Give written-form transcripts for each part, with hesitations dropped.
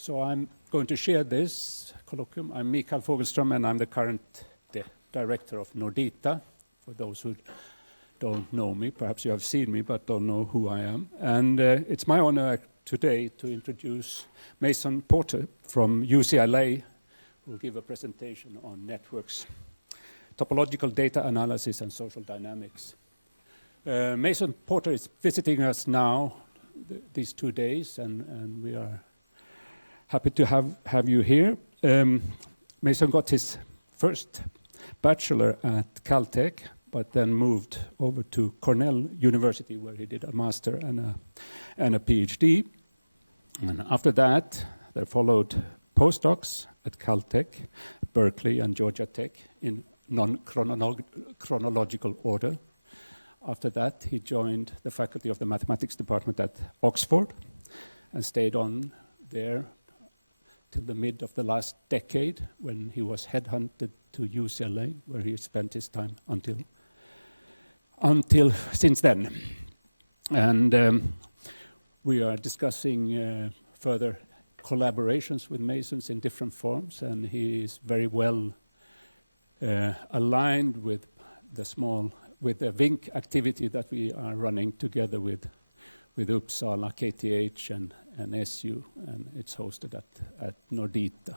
So I'm going to share this colloquium. I'm Mikael Fogelström, and I'm the current director of Nordita. For those who don't know me, perhaps you have seen me, but don't know who I am. And it's my honor today to introduce Mason Porter from UCLA, who will give a presentation on networks, topological data analysis, and social dynamics. Mason Porter is visiting us now these 2 days, and we are happy to have you here. Mason got his first bachelor at Caltech, but then moved over to Cornell University, where he did a master and a PhD. And after that, there followed postdocs at Caltech, Berkeley, and Georgia Tech in non-chronological order. After that, he joined the faculty of the mathematics department at Oxford and stayed on there till the mid of the last decade, when he was headhunted to UCLA, where he spent his time until since then. And we are discussing further collaborations with Masons in different forms, and he is very well aligned with the Vink activity that we are running together with Uppsala, KTH, and SU, and it's hosted at Nordita.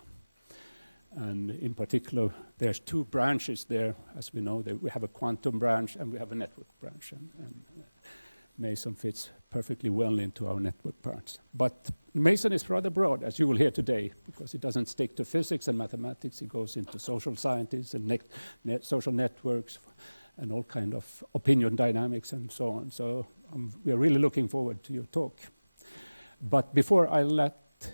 And in particular, there's 2 branches there, as we know. We have a quantum branch and we have a network branch, and Mason fits perfectly well into our network parts. But Mason is rather broad, as you will hear today, because he doesn't stick to physics and mathematics. He goes into social sciences and social networks and all kind of opinion dynamics and so on. So we are really looking forward to your talk. But before I let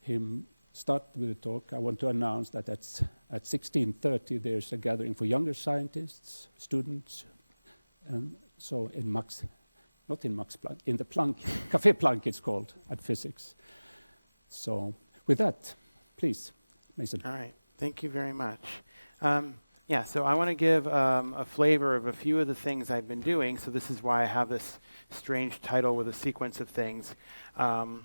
him start with the talk, I want to announce that at 16:30 there's a gathering for younger scientists, students, and so in Max Planck, in the Planck, Café Planck it's called, at physics. So with that, please, Mason. All right, thank you very much. Yeah, so I want to give a flavor of a few of the things I've been doing. So this is why I have this strange title with a sequence of things. And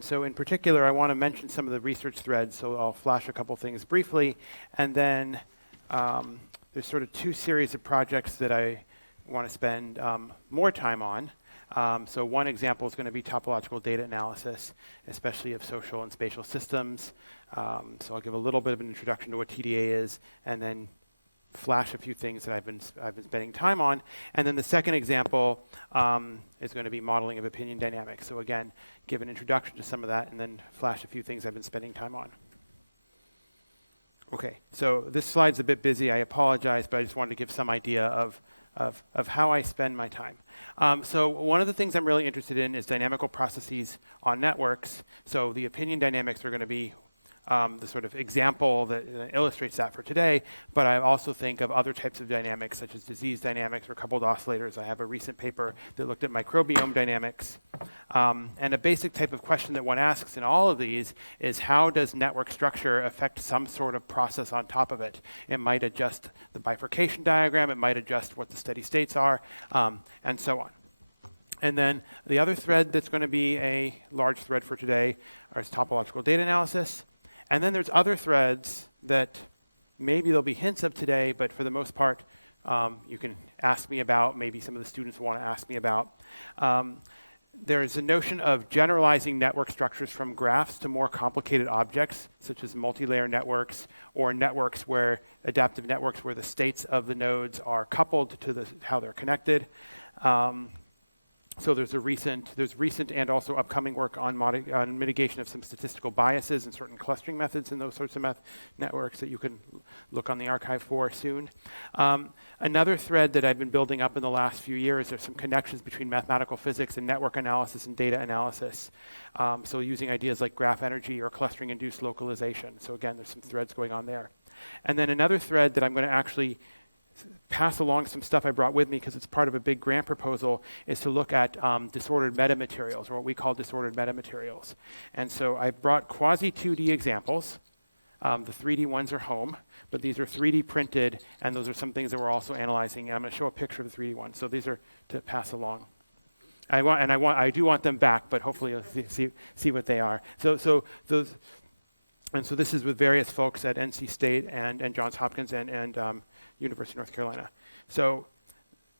so in particular, I want to mention some of the research threads. So I'll flash a couple things briefly. And then there's sort of 2 series of projects that I want to spend more time on. So one example is going to be topological data analysis, especially of social and spatial systems. So I'll give a little bit of an introduction to what TDA is, and then flash a few things that I've been spending time on. And then the second example is going to be modeling of opinion dynamics. So again, give an introduction to some of that, and then flash a few things I've been spending time on. Okay, so this slide's a bit busy. I apologize, but I just wanted to give some idea of how I spend my time. So one of the things I'm really interested in is dynamical processes on networks. So the opinion dynamics are going to be the sort of example that illustrates that for today, but I also think of other types of dynamics, such as disease dynamics or coupled oscillators. I have a recent paper that looked at microbiome dynamics. And a basic type of question that one asks in all of these is, how does network structure affect some sort of process on top of it? It might adjust the bifurcation diagram, it might adjust what the steady states are, and so on. And then the other thread that's going to be a large thread for today is topological data analysis. And then there's other threads that maybe there'll be hints of today, but for the most part, you can ask me about, maybe some of the students want to ask me about. There's a notion of generalizing network structures from graphs to more complicated objects, such as multi-layer networks, or networks where, adaptive networks where the states of the nodes are coupled to how they're connected. So there's recent and also upcoming work on mitigation of some statistical biases and certain clustering methods in those sorts of networks that you can look on the archive for soon. Another thread that I've been building up in the last few years are some connections between mathematical physics and network analysis and data analysis. So using ideas like graph energy or clustering-induced localization. So again, there's some threads going on there. And then another thread that I'm going to actually pass along some stuff I brought with me because it's part of a big grant proposal, is to look at disordered metamaterials, or what we call disordered metamaterials. And so I brought quasi-2D examples. The 3D ones are home, but these are 3D printed, and those are some things that we're also analyzing. And I'm going to show a picture of the 3D one. So these are to pass along. I do want them back, but hopefully you'll see what they are. So this is with various folks at NC State and Johns Hopkins and University of North Carolina. So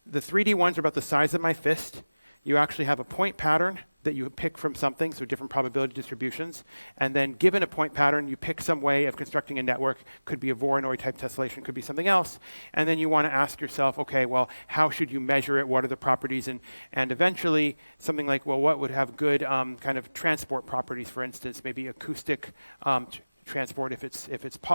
the 3D ones are about the size of my fist. You actually have a point pattern that you pick from something, so different probability distributions. And then given a point pattern, you pick some way of constructing a network. Could be a Voronoi type tessellation, could be something else. And then you want to ask yourself, okay, well, how should you measure it? What are the properties? And eventually, something like, well, what would have good kind of transport properties, for instance, maybe acoustic transport if it's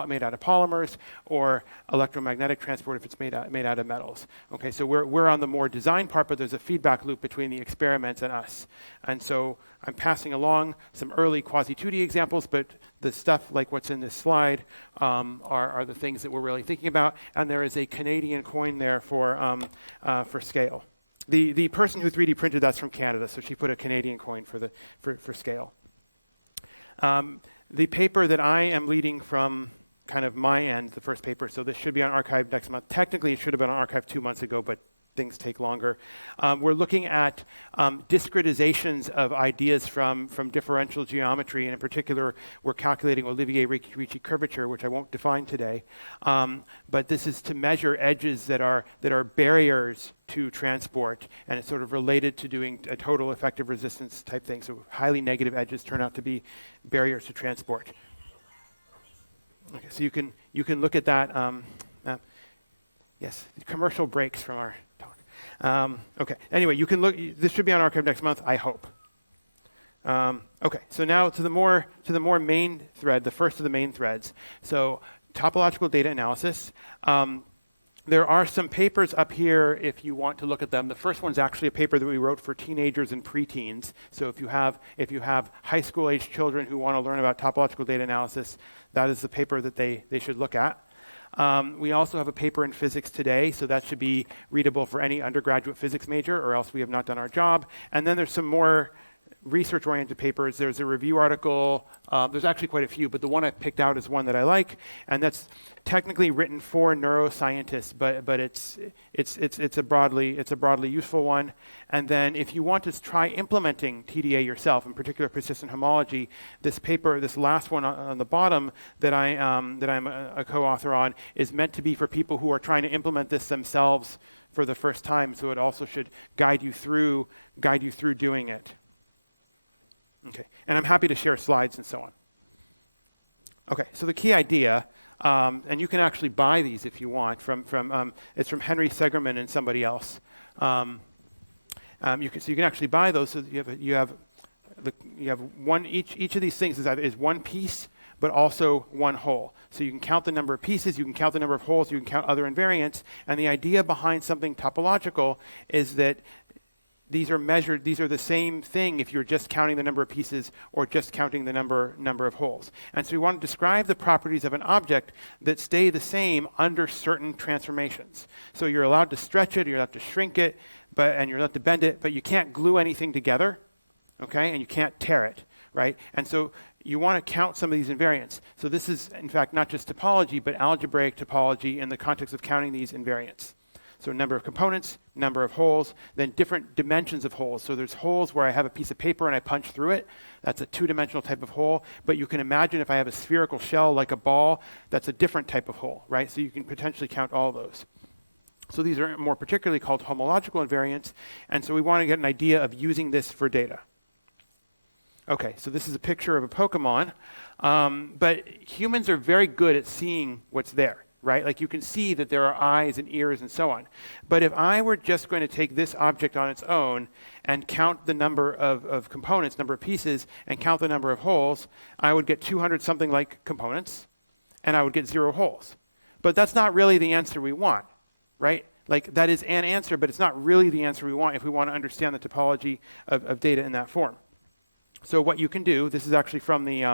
made out of polymers, or electromagnetic transport if it's made out of metals. Okay, so we're on the more design part, but there's a feedback loop between the experiments and us. And so I'm passing along some early quasi-2D examples, but the stuff like what's in this slide are the things that we're really thinking about. And there is a Canadian coin there for scale. The person who 3D printed that's from Canada, so she put a Canadian coin for scale. The paper that I am leading from kind of my end, the first paper, so this should be on archive next month. Technically, it should have been on archive 2 months ago, but things take longer. We're looking at discretizations of ideas from differential geometry, and in particular, we're calculating Olivier-Ricci curvature, which I won't define today. But this is to measure edges that are barriers to transport, and it's sort of related to doing a total effective resistance type thing. So highly negative edges turn out to be barriers to transport. Okay, so you can look at that. Yes, commercial breaks from our talk. Okay, anyway, you can look. This should be on archive next month, I hope. Okay, so now to the more main thread, the first of the main threads. So topological data analysis. There are some papers up here if you want to look at them. The first one's actually a paper that we wrote for teenagers and preteens. So if you have high school age children who want to learn about topological data analysis, that is the paper that they should look at. We also have a paper in physics today, so that should be readable for any undergraduate physics major, or else we have not done our job. And then there's some more research-oriented papers. There's a review article. There's actually quite a few, but the one I picked out is one that I like, and that's technically written for neuroscientists, but it's a broadly useful one. And then if you want to try implementing TDA yourself, in particular persistent homology, this paper, this last one on the bottom that I'm a co-author on, is meant to be for people who are trying to implement this themselves for the first time. So it also should guide you through doing it. Okay, and I'm happy to share slides and so on. Okay, so the key idea, and you can actually buy these if you want, it's from Henry Segerman and somebody else. You can actually buy those. So you have one each of these things is one piece, but also one whole. So you can count the number of pieces, you can count the number of holes, you can count other invariants. And the idea behind something topological is that these are measured, these are the same thing if you're just counting the number of pieces or just counting the number of holes. And so we want to describe the properties of an object that stay the same under certain transformations. So you're allowed to stretch it, you're allowed to shrink it, and you're allowed to bend it, but you can't glue anything together, okay? And you can't tear it, right? And so you want to count some of these invariants. So this is, in fact, not just topology, but algebraic topology in the context of counting these invariants. So number of components, number of holes, then different dimensions of holes. So there's holes where I have a piece of paper and I punch through it. That's a two-dimensional type of hole. But you can imagine if I have a spherical shell like a ball, that's a different type of hole, right? So you can potentially count all those. So these are more particularly called homological invariants. And so we want to get an idea of using this for data. Okay, so this is a picture of a Pokemon. But humans are very good at seeing what's there. Right? Like you can see that there are eyes and ears and so on. But if I were just going to take this object on its own and count the number of components, number of pieces, and count the number of holes, I would get 200 something like components, and I would get 0 holes. But that's not really the answer we want, right? Like that is an answer, but it's not really the answer we want if we want to understand the topology of data in that form. So what you can do, this is actually from the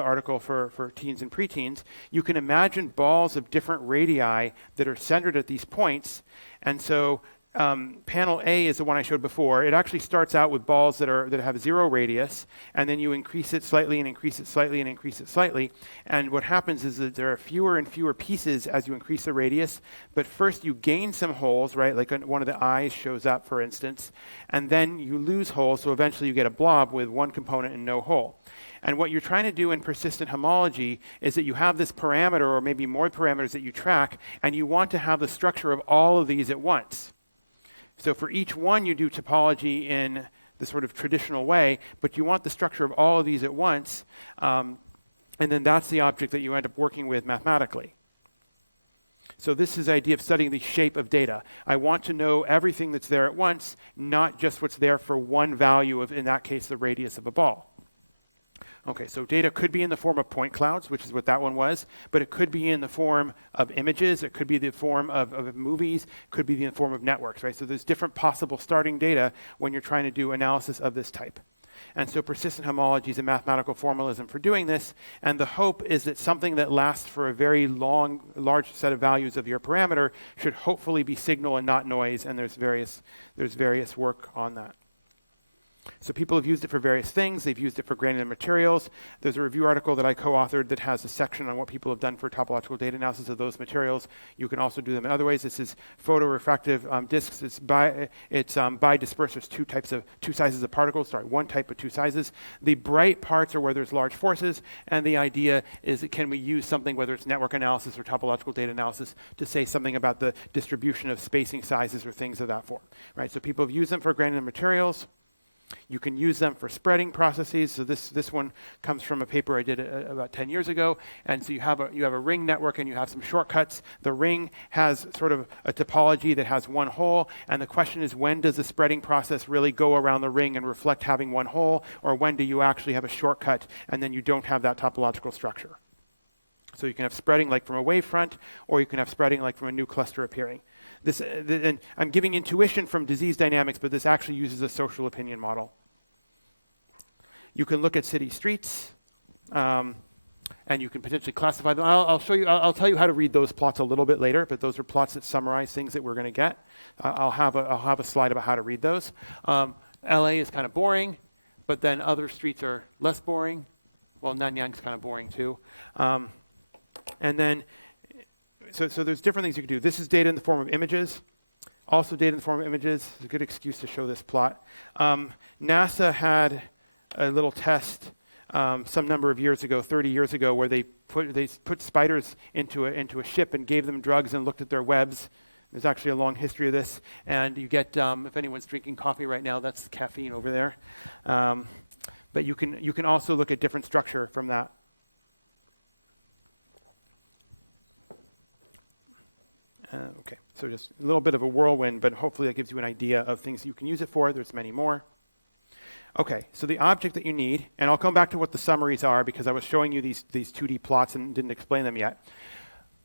article for teens and preteens, you can imagine balls of different radii that are centered at these points. And so panel A is the one I showed before. It actually starts out with balls that have 0 radius, and then you increase it slightly and increase it slightly and increase it slightly. And what happens is that there are fewer and fewer pieces as you increase the radius. But first you gain some holes, right? Like one of the eyes shows up, for instance, and then you lose holes. So eventually you get a blob with one component and no hole. And what you're trying to do in persistent homology is that you have this parameter, or maybe more parameters that you track, and you want to have the structure of all of these at once. So for each one, you do topology in the sort of traditional way, but you want the structure of all of these at once, and then that's the object that you end up working with mathematically. So this is the idea of studying the shape of data. I want to know everything that's there at once, not just what's there for one value of, in that case, the radius of a ball. Okay, so data could be in the form of point clouds, which is what that one was, but it could be in the form of images, it could be the form of movies, could be in the form of networks, right? So there's different possible starting data when you're trying to do analysis of this type. And so persistent homology is a mathematical formalism for doing this, and the hope is that something that lasts for a very large set of values of your parameter should hopefully be signal and not noise, and there's various work on that. So people have used it for various things. They've used it for granular materials. There's a review article that I co-authored that has a section on what people have done for topological data analysis of those materials. You can also do them in other ways. This is photorefractive disks. It's bi-dispersors, two sizes of particles. Sorry, one type of two sizes. The bright parts are where there's large forces, and the idea is that can we use something, whether it's network analysis or topological data analysis, to say something about the distribution of spacing sizes or things of that form, right? So people have used them for granular materials. You can use them for spreading processes. So this one comes from a paper I did about 10 years ago. And so you have a ring network and you have some shortcuts. The ring has sort of a topology that has one hole. And the question is, when does the spreading process really go around the ring and reflect having one hole? Or when do you actually have a shortcut and then you don't have that topological structure? So you can have spreading like from a wavefront, or you can have spreading like from a new cluster appearing. And I'm giving intuition from disease dynamics, but this actually uses a social opinion model. You can look at city streets, and you can potentially classify them. I'll tell you how to read those plots a little bit later, but those are plots that summarize things that we're going to get. I'll have a slide about how to read those. LA is kind of boring, but then other streets are less boring. Well, Nanyang's kind of boring too. And then, so there's different things you can do. This is data in the form of images. Also data in the form of images. It's a good excuse to show this plot. NASA had a little test some number of years ago, 30 years ago, where they put spiders into a ship and gave them drugs and looked at their webs. There's actually a long history of this. And you get, if anyone's drinking coffee right now, that's caffeine over there. But you can also look at different structure from that. Okay, so just a little bit of a whirlwind, but hopefully that gives you an idea of things you can use it for. There's many more. Okay, so the object that you need, and I'll come back to what the summaries are because I was showing you these 2D plots and didn't explain them yet.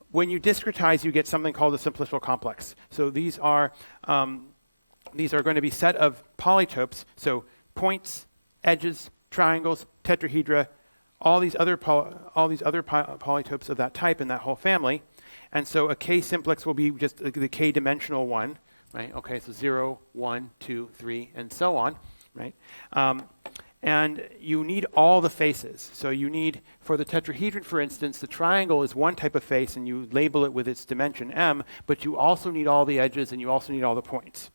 When you discretize, you get something called a simplicial complex. So these are going to be set of polytopes, so points, edges, triangles, tetrahedra, all these other polytopes of that type in that whole family. And so a k-simplex will be just the k-dimensional one, right? Okay, so 0, 1, 2, 3, and so on, right? And you need all the faces. So you need, for the tetrahedron, for instance, the triangle is one type of face, and you label it with its dimension m, but you also need all the edges, and you also need all the points.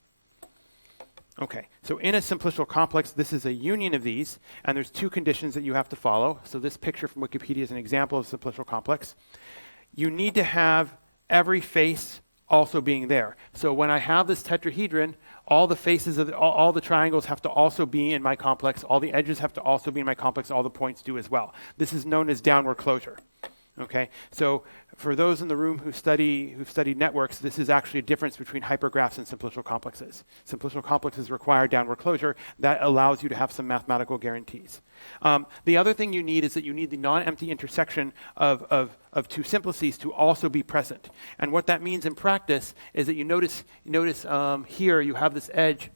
Okay, so in a simplicial complex, this is a union of these, and there's two conditions that you have to follow. So this picture from Wikipedia is an example of a simplicial complex. You need to have every face also being there. So when I have this tetrahedron, all the faces of all the triangles have to also be in my complex, all the edges have to also be in my complex, all the points do as well. This is known as downward closure. Okay, so for those in the room who've studied networks, this is actually a difference between hypergraphs and simplicial complexes. Simplicial complexes require downward closure. That allows you to have some mathematical guarantees. The other thing you need is that you need the non-empty intersection of two simplices to also be present. And what that means in practice is that you notice here you have this edge.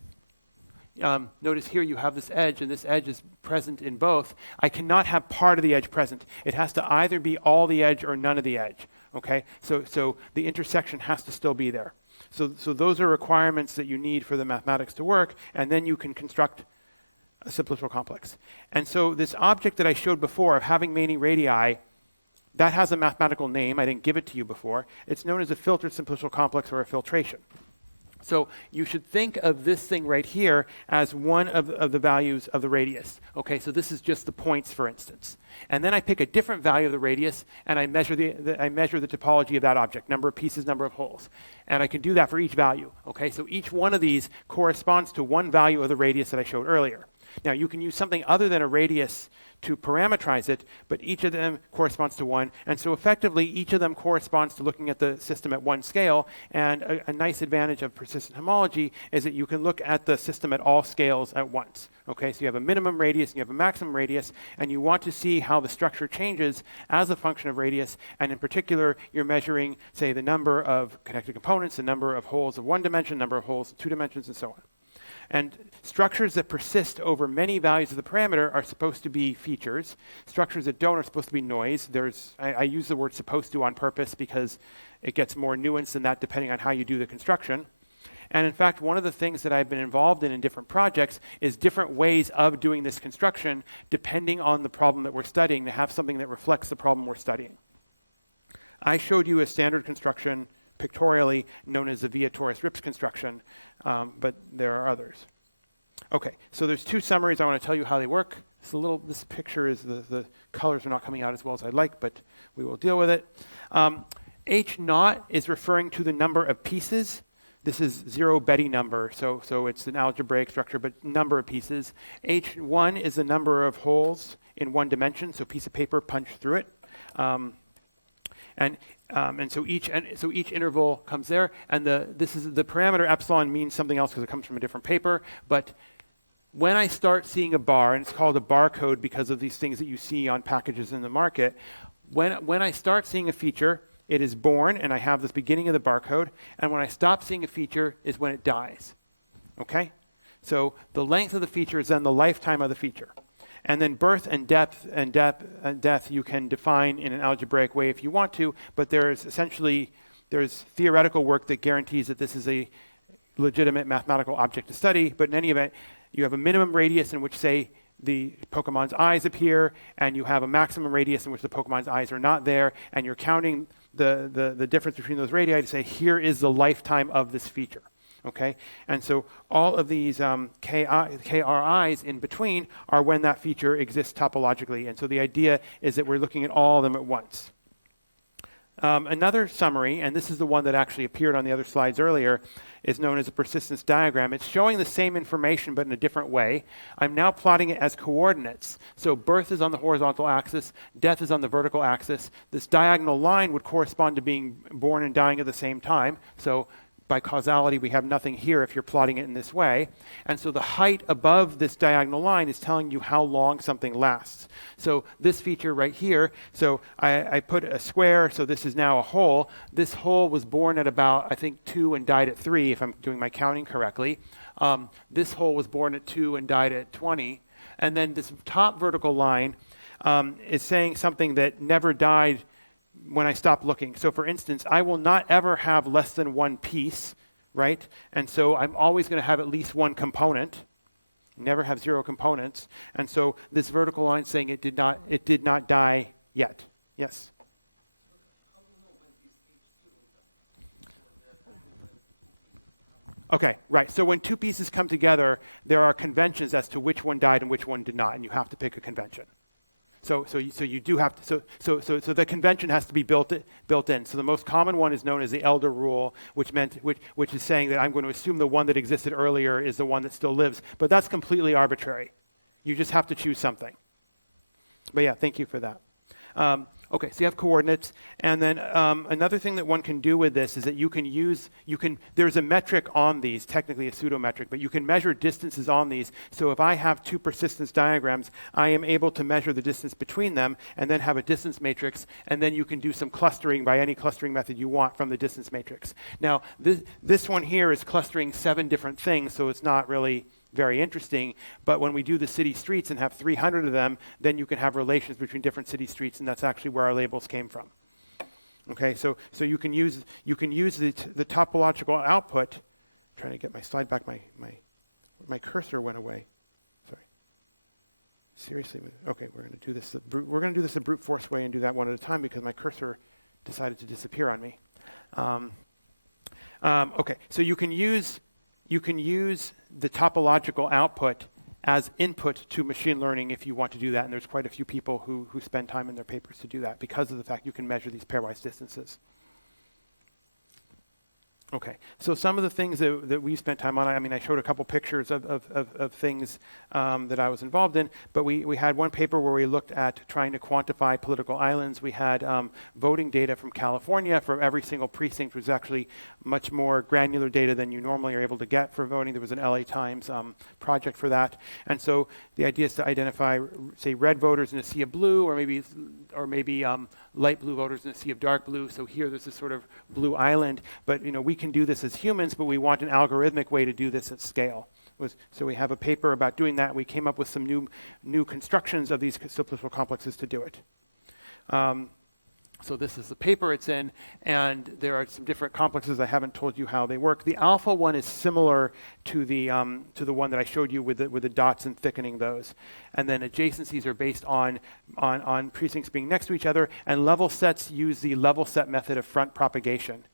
Notice here you have this edge, and this edge is present in both. I cannot have part of the edge present. It has to either be all the edge or none of the edge. Okay, so the intersection has to still be there. So those are requirements that you need for the mathematics to work, and then you can construct a simplicial complex. And so this object that I showed before of having many radii, that has a mathematical name. I didn't give it to you before. It's known as a filtered simplicial complex or a filtration. So you should think of this thing right here as one of the values of the radius. Okay, so this is just the points, for instance. And then I pick a different value of the radius, and I measure the topology of that object, number of pieces, number of holes. And I can do that for each value. Okay, so each one of these corresponds to one value of the radius that I showed earlier. Now, you can use something other than a radius to parameterize it, but each of them corresponds to one. And so effectively, each of them corresponds to looking at the system at one scale. And a nice advantage of persistent homology is that you can look at the system at all scales at once. Okay, so you have a minimum radius and you have a maximum radius, and you want to see how the structure changes as a function of radius. And in particular, you're measuring, say, the number of connected components, the number of holes of one dimension, number of holes of two dimensions, and so on. And structures that persist over many values of the parameter are supposed to be features. Structures that don't are supposed to be noise. I use the word supposed to on purpose because it gets more nuanced than that depending on how you do the construction. And in fact, one of the things that I've been involved in different projects is different ways of doing this construction depending on the problem that we're studying to have something that reflects the problem we're studying. I showed you a standard construction pictorially known as the Via-Torres-Rips construction, but there are others. Okay, so there's two summaries. I want to tell you how they work. This picture is the colors are not coming out as well as I'd like, but we will deal with it. H naught is referring to the number of pieces. This is zero Betty number, so it's an algebraic structure, but number of pieces. H1 is the number of holes in one dimension, so piece of paper punched through it. And so each interval comes there, and this is the parameter epsilon means something else because it comes from a different paper. But when I start seeing a bar, and it's called a barcode because of these things that you see on packages in the market, when I start seeing a feature, it is born, and I have this beginning of the barcode. And when I stop seeing a feature is when it dies. Okay, so the length of the feature is then the lifetime of the feature. And then birth and death you can define in an algebraic way if you want to, but there's theoretical work that guarantees that this is a legitimate mathematical object to study. But in any event, you have a minimum radius in which, say, the Pokemon's eyes appear, and you have a maximum radius in which the Pokemon's eyes are not there, and you're counting the difference between those radii to say, here is the lifetime of this feature. Okay, and so all of these KRIs in between are when that feature exists topologically. And so the idea is that we're looking at all of them at once. Another summary, and this is the one that actually appeared on the other slides earlier, is known as a persistence diagram. It's showing the same information but in a different way. I'm now plotting it as coordinates. So birth is on the horizontal axis, death is on the vertical axis. This diagonal line would correspond to being born and dying at the same time. So by causality, we have nothing here if you're plotting it in this way. And so the height above this diagonal line is telling you how long something lasts. So this feature right here, so I put a square, so this is now a hole. This hole was born at about, I think, 2 and died at 3, if I'm doing my counting correctly. This hole was born at 2 and died at 20. And then this top vertical line is saying something that never died when I stop looking. So for instance, I will not ever have less than one piece, right? And so I'm always going to have at least one component, never have 0 components. And so this vertical line saying it did not die yet. Yes? How do you know when this H0 died? Okay, right. So when two pieces come together, there are conventions as to which one died and which one did not, and you have to pick a convention. So you do have to, so the convention has to be built in. So the most common one is known as the elder rule, which is saying that I'm going to assume the one that existed earlier is the one that still lives. But that's completely arbitrary. You just have to choose something. But yeah, thank you for that. Okay, so you have coordinates, and then another thing that one can do with this is that there's a metric on these, technically a pseudometric, but you can measure distances on these. So if I have two persistence diagrams, I am able to measure the distance between them and then have a distance matrix, and then you can do some clustering by any clustering method you want from the distance matrix. Now, this one here is clustering 7 different things, so it's not really very interesting, but when we do the city streets and have 300 of them, then you can have relations between different city streets, and that's actually where our labels came from. Okay, so you can use the topological output. Trying to get my slide back. My cursor went away. Sorry. Seriously. Okay, we're going to do this. We're going to do this the brute force way and do that one at a time because my cursor decided to disappear on me. Okay, so you can use the topological output as input to machine learning if you want to do that, and there's quite a few people who spend time in their papers to do that because of the fact you can measure these pairwise distances. Okay, so some of the things that we've spent time on, I mean, I showed a couple pictures of things that I was involved in, but we had one paper where we looked at trying to quantify political islands. We had voting data from California for every single precinct, which was actually much more granular data than you normally are able to get for voting. There was an LA Times project for that. And so the idea is to identify, say, red voters in a sea of blue, or maybe light blue voters in a sea of dark blue. So here there's this sort of blue island, but we can do this as humans, but we want an algorithmic way to do this at scale. So we have a paper about doing that. We came up with some new constructions of these statistical complexes to do it. So this is the paper it's in, and there are some different complexes. I haven't told you how they work. The alpha one is similar to the one that I showed you with the dots and thickening those. And then adjacencies are based on precincts being next to each other, and level sets use the level set method of front propagation.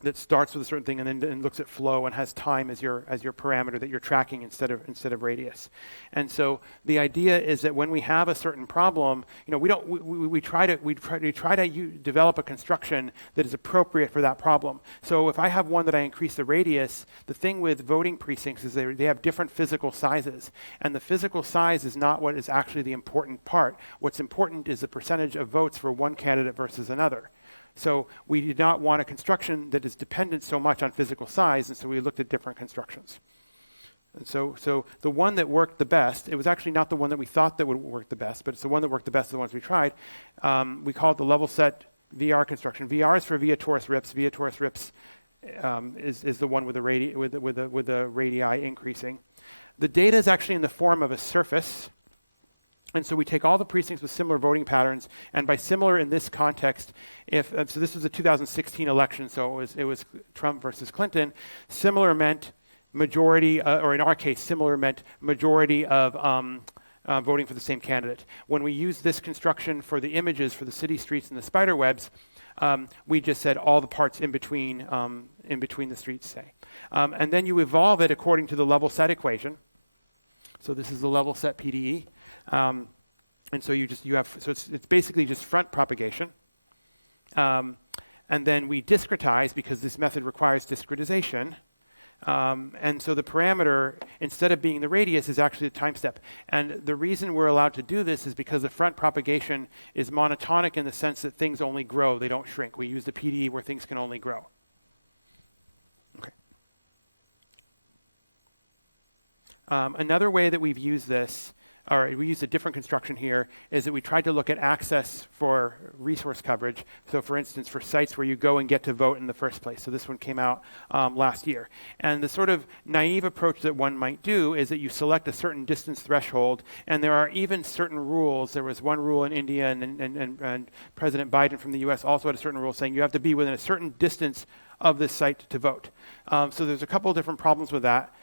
That starts with a certain thing and then looks at flow and has time as your parameter that you're tracking instead of radius. And so the idea is that when we have a certain problem, we try to develop a construction that is appropriate for that problem. So if I have one that I increase the radius, the thing with voting precincts is they have different physical sizes, and the physical size is not what is actually the important part. What's important is the percentage of votes for one candidate versus another. So we did not want a construction that is dependent so much on physical size, and so we looked at different constructions. And so the one that worked the best, it was actually not the one that we thought that would work the best, but it's the one that worked the best of the ones we tried. We call it the level set VR construction. VR is for via torus rips. Via torus rips is the one with the radii increasing. The data is actually in the form of a surface. And so we take all the precincts with similar voting patterns, and by similar in this context, so this was a 2016 election, so it was Trump versus Clinton. Similar meant majority, or in our case, similar meant majority of voting for the same candidate. When we use this construction for the images for the city streets and the spider webs, we just said all the parts in between the streets, say. And then you evolve it according to the level set equation. So this is the level set PDE. And so it's basically just front propagation. And then we discretize because this method requires discretization. And so the parameter, instead of being the radius, is actually the time step. And the reason we're allowed to do this is because the front propagation is monotonic in the sense that things only grow, they don't shrink. We use the PDE where things can only grow. Okay. Another way that we've used this, or we used a different construction here, is that we tried to look at access for resource coverage. So for instance, for sites where you go and get to vote in the first place. So this one came out last year. And the sort of naive approach that one might do is that you select a certain distance threshold, and there are even certain rules. There was one rule in India, and President Biden from the US also had a certain rule saying you have to be within a certain distance of this site to vote. So there's a couple of different problems with that.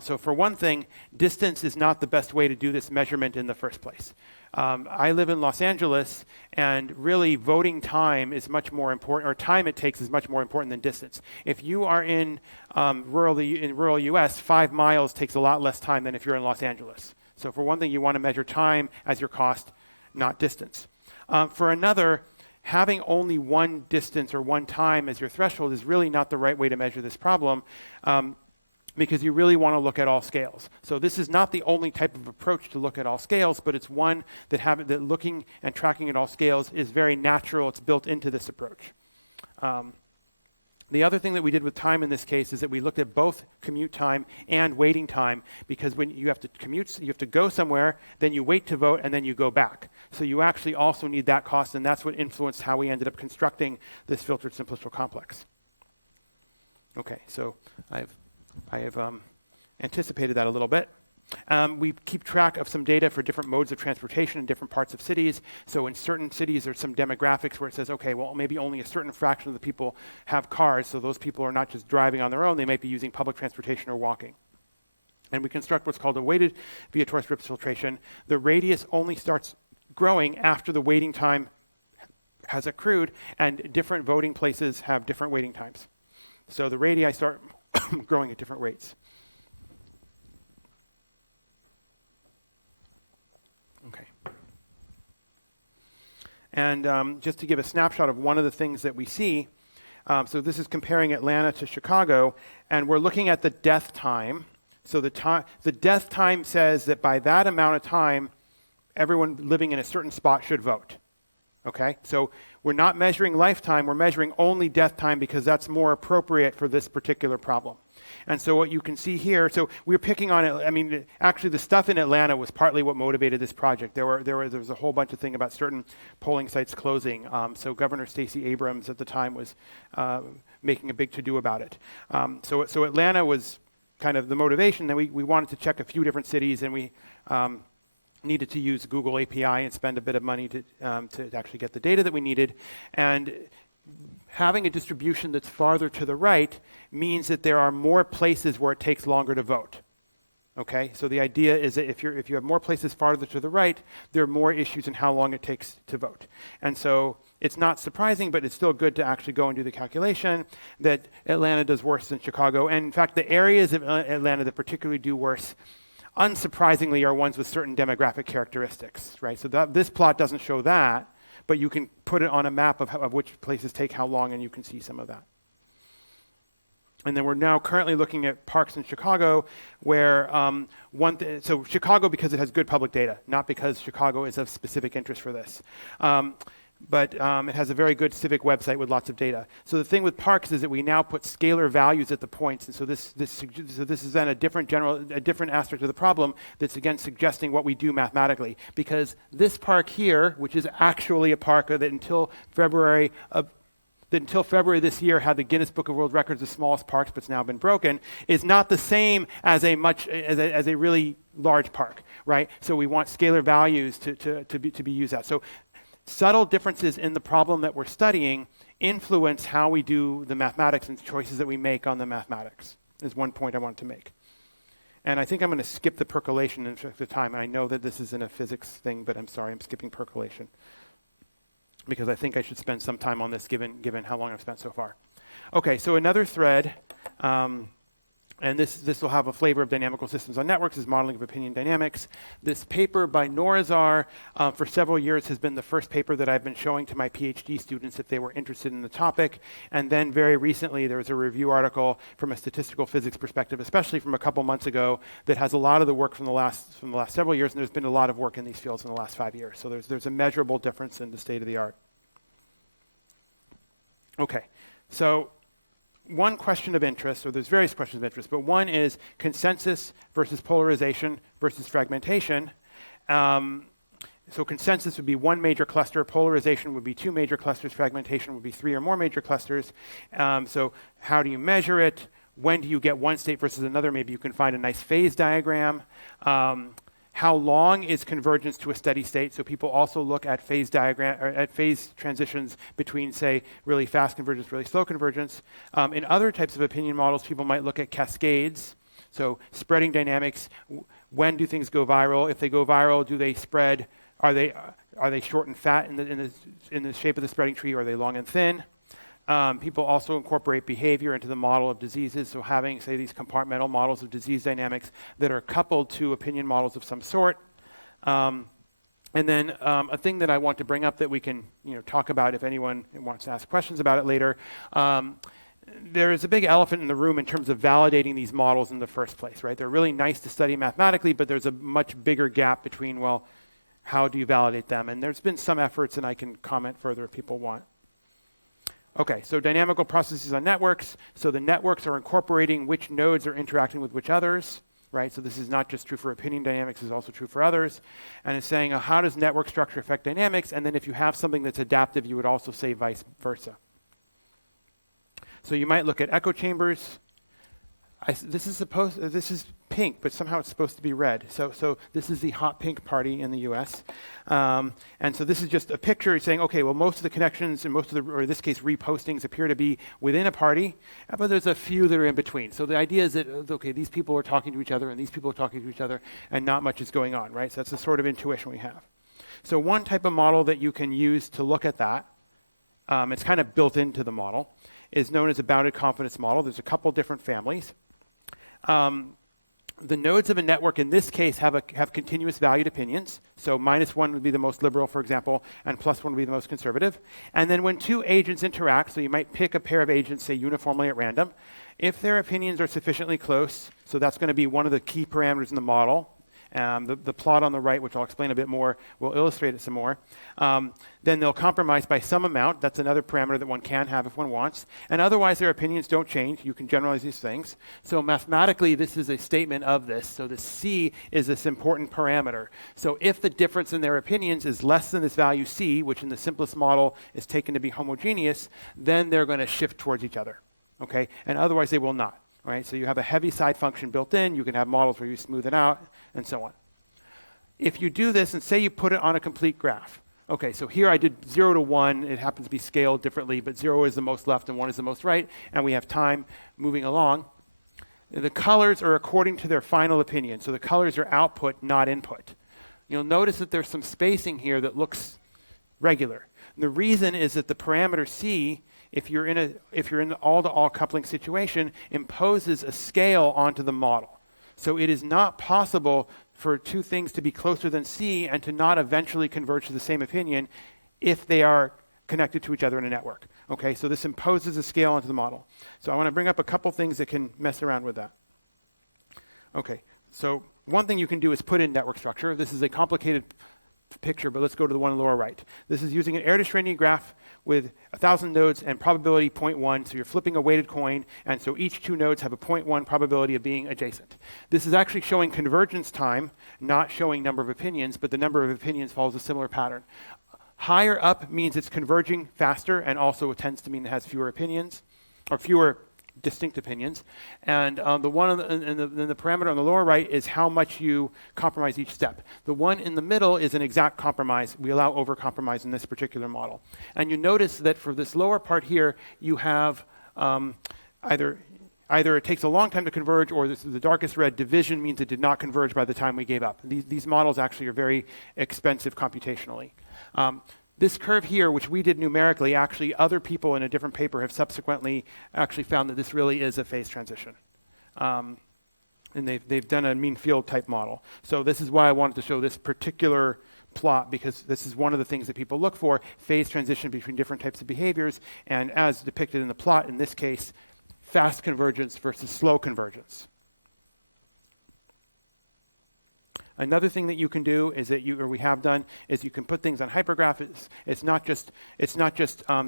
So for one thing, distance is not the best way to do this measurement in the first place. I live in Los Angeles, and really voting time is much more important, or time it takes is much more important than distance. If you are in rural US, 5 miles takes a lot less time than if you're in Los Angeles. So for one thing, you want to measure time as your cost, not distance. For another, having only one distance or one time as your threshold is really not the right way to measure this problem. Because you really want to look at all scales. So this is not the only type of approach to look at all scales, but it's one that looking and tracking at all scales is very natural. It's built into this approach. The other thing that we did with time in this case is that we looked at both commute time and waiting time, because when you have to commute, you have to go somewhere, then you wait to vote, and then you go back. So you actually also need that cost, and that's what influenced how we ended up constructing this filtered simplicial complex. Okay, so I have anticipated that a little bit. We keep track of some data for different modes of transportation in different parts of cities. So in certain cities, there's some demographics where it says, okay, well, maybe only a certain fraction of the people have cars, so those people are not just driving on their own, they might be using public transportation or walking. And we construct what's called a weighted Vietoris-Rips filtration. The radius only starts growing after the waiting time has accrued, and different voting places have different waiting times. So the radii start growing at different rates. Okay. And just to give a snapshot of one of the things that we see, so this is comparing Atlanta to Chicago, and we're looking at the death time. So the death time says that by that amount of time, everyone living in a certain spot should vote. Okay? So we're not measuring lifetime, we're measuring only death time because that's more appropriate for this particular problem. And so what you can see here, so we're picking on it, I mean, actually the stuff in Atlanta was partly what motivated this project. There was a whole bunch of things about certain polling sites closing. So Governor Stacey Abrams at the time was making a big to-do about it. So Atlanta was kind of the motivation. That we wanted to check a few different cities, and we needed to use Google API and spend a bit of money to actually get the data that we needed. And having a distribution that's farther to the right means that there are more places where it takes longer to vote. Okay, so the idea is that if you have more places farther to the right, there are more issues in how long it takes to vote. And so it's not surprising, but it's still good to actually go and do the calculation that Atlanta does worse than Chicago. And in fact, the areas of Atlanta that particularly do worse, unsurprisingly, are ones with certain demographic characteristics, right? So this plot doesn't show that, but you can put it on a map of which places take how long, and you can see some of that. And then we're now currently looking at parks in Chicago, where so Chicago because it has good public data, not because Chicago is of specific interest for this. But it has a very good civic website with lots of data. So the thing with parks is that we now put scalar values at the points, and so this is then a different aspect of the problem that's again suggesting what we do mathematically. Because this park here, which is actually a park that until February this year had the Guinness Book of World Records of smallest parks, but it's now been broken, is not the same as a really large park, right? So we want scalar values to be used at. So subtle differences in the problem that we're studying influence how we do the mathematics and the choices that we make on the mathematics, is one point I wanted to make. And I think I'm going to skip the percolation in the time. And I know that this isn't a physics thing, but I'm sorry, I'm skipping percolation, because I think I should spend some time on this given how long I've spent so far. Okay, so another thread, and this will have a flavor of dynamical systems on networks, is modeling of opinion dynamics. This paper by Norazar for several years has been the first paper that I've been showing to my PhD students if they were interested in the topic. And then very recently there was a review article from a statistical physics perspective, especially from a couple months ago, that has a lot of the work from the last several years, and there's been a lot of work in these fields in the last 5 years. So there's a measurable difference in the state of the art. Okay, so one question of interest, or there's various questions of interest, but one is consensus versus polarization versus fragmentation. So consensus would be one major cluster, polarization would be two major clusters, fragmentation would be three or more major clusters. So how do you measure it? When do you get one state versus another? Maybe you can find a nice phase diagram. How long is convergence to a steady state? So people also look at phase diagram, or at phase transitions between, say, really fast convergence, really slow convergence. In other types of opinion models, people might look at cascades. So spreading dynamics, when do things go viral? If they go viral, do they spread? Are they short and fat in the shape of the spreading tree, or are they long and thin? People also incorporate behavior into the model of diseases, so having, say, these compartmental models of disease dynamics that are coupled to opinion models of some sort. And then a thing that I want to bring up that we can talk about if anyone wants to ask questions about it later. There is a big elephant in the room in terms of validating these models in the first place, right? They're really nice to study mathematically, but there's a much bigger gap between, well, how do you validate them? And there's been some efforts, and I can comment further if people want. Okay, so dynamical processes on networks. So the networks are incorporating which nodes are interacting with which others, right? So this is not just true for opinion dynamics, it's also true for others. And it's saying, how does network structure affect dynamics? And then if you have something that's adaptive, you would also say vice versa. So you might look at echo chambers. This is pink, but somehow it's supposed to be red. So this is the hot pink party in the US. And so this is just a picture saying, okay, well, most of the connections and most of the, or in this case, repostings appear to be within a party, but there's a few that are in between. So the idea is that, okay, these people are talking to each other and these people are talking to each other and not much is going on, right? So that's the sort of intuition we have. So one type of model that you can use to look at that, it's kind of built into the model, is known as a bounded confidence model. There's a couple different families. The nodes of a network in this case have continuous valued opinions. So -1 would be the most liberal, for example, and +1 would be the most conservative. And then when two agents interact, so you might pick a pair of agents, say uniformly at random, if their opinions are sufficiently close, so that's going to be one of the key parameters in the model. The plot on the right, which I'll explain a bit more, will illustrate it some more. Then they'll compromise by some amount. That's another parameter that one can have if one wants. And otherwise, their opinions don't change. You can generalize these things. So mathematically, this is a statement of this. So the C is this important parameter. So if the difference in their opinions is less than this value C, which in the simplest model is taken to be homogeneous, then they're going to shift towards each other. Okay? And otherwise, they will not. Right? So you have a heavy side function built in. You can have models where you smooth it out, and so on. If you do this and say you put it on a complete graph. Okay, so here I did 0 to 1. It happens to be scaled differently, but 0 is the most left and 1 is the most right, and we have time moving along. The colors are according to their final opinion. So the colors are output, not input. You'll notice that there's some spacing here that looks regular. And the reason is that the parameter C, if you're in an all-to-all coupling situation, imposes a scale onto the model. So it is not possible for two things to be closer than C and to not eventually converge to the same opinion if they are connected to each other in a network. Okay, so this imposes a scale onto the model. So I want to bring up a couple things that can mess around with that. Okay, so one thing you can do is put in network structure. This is a complicated picture, but let's go to the one on the lower right. This is using an Erdős-Rényi graph with 1,000 nodes and probability 0.1. So you're flipping a weighted coin, and so each two nodes have a 0.1 probability of being adjacent. This is actually showing convergence time, not showing number of opinions, but the number of opinions follows a similar pattern. Higher up means it's converging faster, and also it tends to mean it has fewer opinions, or fewer distinct opinions. And the one the parameter on the lower right is how much you compromise each step. The one in the middle is an exact compromise. We allow over-compromise in this particular model. And you notice that for this lower part here, you have either it takes a long time to converge, or this is the darkest red, division means it did not converge by the time we gave up. These models actually are very expensive computationally. This curve here, which we did numerically, actually other people in a different paper have subsequently actually found that this really is a phase transition. And they've done a mean field type model. So this is why I wanted to show this particular plot, because this is one of the things that people look for, phase transition between different types of behaviors, and as depicted in the plot, in this case, fast convergence versus slow convergence. Another thing that you can do is that we have done is you can put things on hypergraph. It's not just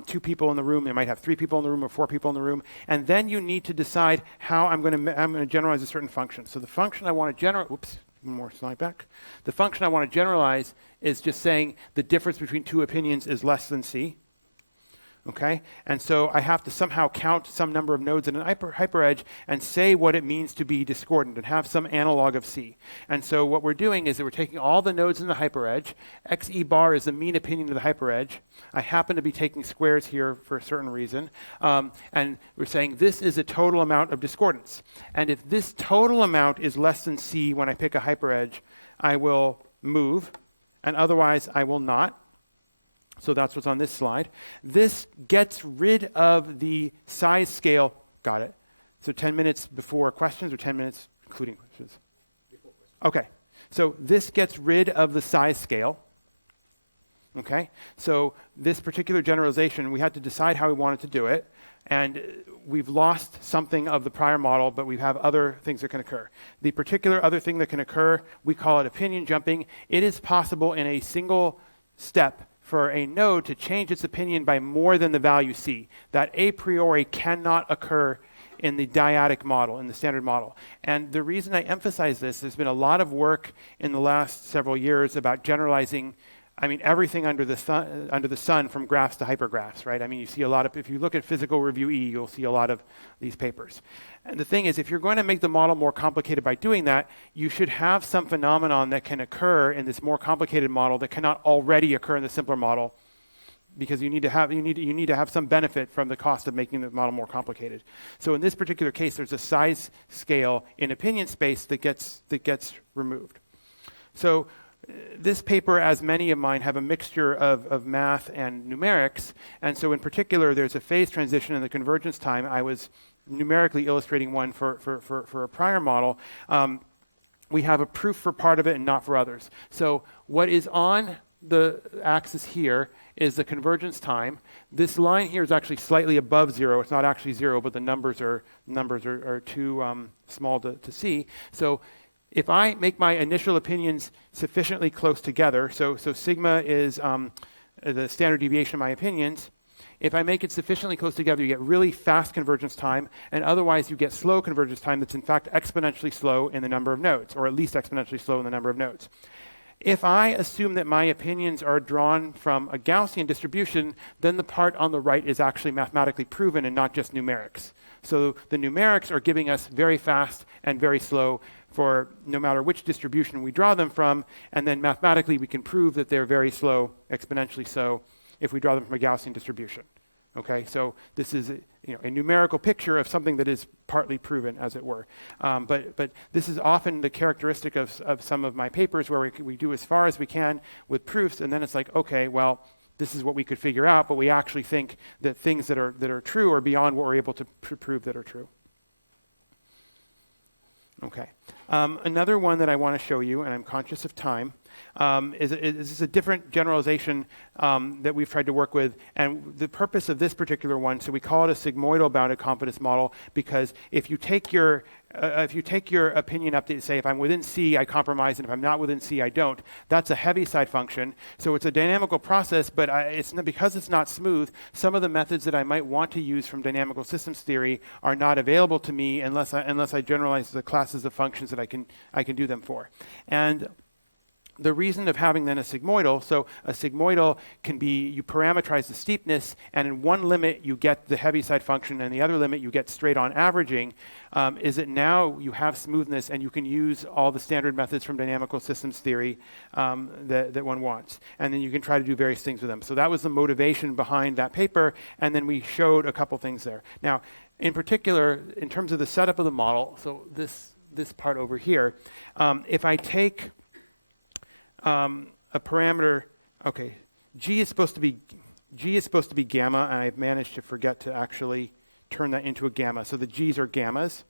two people in the room. They might have 3 people in the room or 4 people in the room, and then you need to decide how I'm going to generalize a certain function. So the function I want to generate. Whoops, one more slide back. The function I want to generalize is just saying the difference between two opinions is less than C. Okay, and so I have to somehow count some number of nodes in an hyperedge and say what it means to be discordant and have some analog of C. And so what we're doing is that we're taking all the nodes in the hyperedge. XE bar is the mean opinion of the hyperedge. I happen to be taking squares here for a certain reason. And we're saying this is a total amount of discordance. And if this total amount is less than C when I pick a hyperedge, I will move, and otherwise I will not. So that's what's on this slide. This gets rid of the size scale. Got it. So 10 minutes before questions or 10 minutes including questions? Before questions. Okay. So this gets rid of the size scale. Okay. So this particular generalization, we had to decide how we wanted to do it. And we've lost something of the prior model, but we have other things that can occur. The particular other thing that can occur, we call it opinion jumping. It is possible in a single step for a node to change its opinion by more than the value C. That a priori cannot occur in the dyadic model, in the standard model. And the reason I emphasize this, there's been a lot of work in the last several years about generalizing I mean, everything under the sun from graphs to hypergraphs, right? I mean, you see a lot of, if you look at Physical Review E, you'll see a lot of these papers. And the thing is, if you're going to make the model more complicated by doing that, you should have some phenomenon that can occur in this more complicated model that cannot already occur in the simpler model, because you need to have some benefit from the cost of making the model more complicated. So in this particular case, there's a size scale in opinion space that gets removed. So this paper, as many of mine, have a mixture of math and numerics, and so in particular, there's a phase transition in the convergence time. I was numerically illustrating one for a prior model. We have a proof for part of it and not for others. So what is on the axis here is the convergence time. This line here is actually slightly above 0. It's not actually 0, but the numbers are too small to see. So if I make my initial opinions sufficiently close together, so sigma is the standard deviation of my opinions. If I make it sufficiently close together, you get really fast convergence time, and otherwise you get slow convergence time that's in fact exponentially slow in the number of nodes, or at least exponentially slow in the number of nodes. If I assume that my opinions are drawn from a Gaussian distribution, then the part on the right is actually mathematically proven and not just numerics. So the numerics are giving us very fast and very slow for no matter which distribution we draw them from, and then mathematically we can prove that they're very slow, exponentially so, if we draw them from a Gaussian distribution. Okay, so this is a numerical picture of something that is partly proven, as it were. But this is often the characteristic of some of my papers, where we do as far as we can with proofs, and then it's like, okay, well, this is what we could figure out, but we actually think that things that are true are beyond what we're able to prove that are true. Okay, another one that I want to show you, and I'm conscious of time, is a different generalization that we've tried to work with, and the purpose of this particular one, so we call it a sigmoidal bounded confidence model, because if you take your opinion up to say, if I'm within C, I compromise, and if I'm not within C, I don't, that's a Heaviside function. So it's a dynamical process, but because it's not smooth, some of the methods that I might want to use from dynamical systems theory are not available to me unless I generalize the classes of functions that I can do them for. And the reason of having then a sigmoidal, so a sigmoidal can be, you parameterize the steepness, and in one limit you get the Heaviside function, and the other limit you get straight on averaging, is that now you have smoothness and you can use all the standard methods from dynamical systems theory that one wants. And then you can try to do various things with them. So that was the motivation behind that paper, and then we showed a couple things there. Now, in particular, in terms of the setup of the model, so this part over here, if I take a parameter, okay, G is supposed to be gamma, and I've managed to forget to actually turn that into a gamma. So the G's are gammas,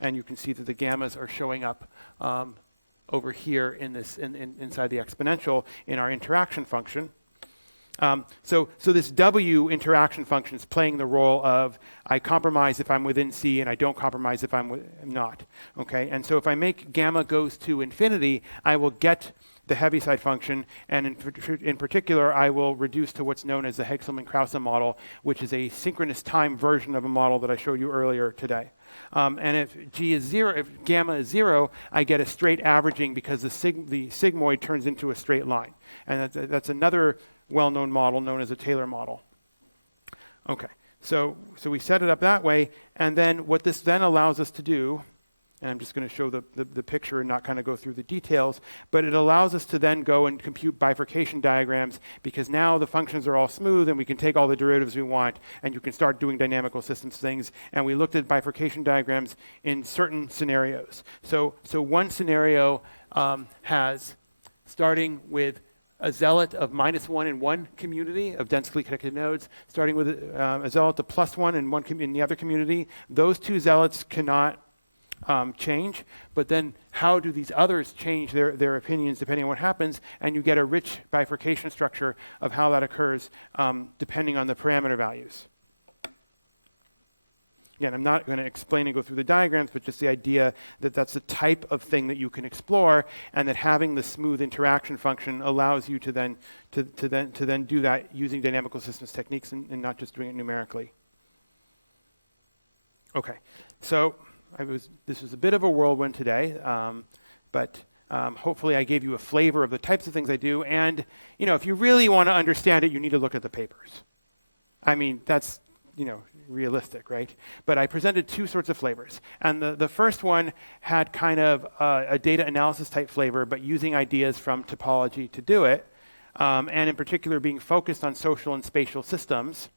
and you can see that the gammas are showing up over here inside the exponential in our interaction function. So this W interaction function is playing the role of I compromise if I'm within C and I don't compromise if I'm not. Okay, and so if I make gamma goes to infinity, I will get the Heaviside function, and in particular, I will reduce to what's known as the Hegselmann-Krause model, which is a synchronous time version of a model that I showed you earlier today. And if G is 0, if gamma is 0, I get a straight averaging because the sigmoid turns into a straight line. And that's another well-known model known as a Taylor model. Okay, so we set it up that way, and then what this then allows us to do, and I'm just going to show the picture and not kind of go through the details, but it allows us to then go and compute bifurcation diagrams, because now the functions are all smooth and we can take all the derivatives we want, and you can start doing dynamical systems things. And we looked at bifurcation diagrams in certain scenarios. So one scenario has, starting with a zealot of -1 in one community of densely connected nodes, starting with a zealot of +1 in the other community. Those two zealots cannot change, but then how do these others change their opinions depending on what happens, and you get a rich bifurcation structure of how that occurs depending on the parameter values. Again, I'm not going to explain and go through the diagrams, but just the idea that that's the type of thing that you can explore, and that having the smooth interaction function allows you to then do that using dynamical systems techniques and not just doing it numerically. Okay, so this was a bit of a whirlwind today, but Hopefully I gave you a flavor of the types of things I do, and if you really want to understand it, you need to look at the papers. I mean, that's realistic, right? But I presented two sorts of flavors. And the first one had kind of a data analysis type flavor, but using ideas from topology to do it, and in particular being focused on social and spatial systems,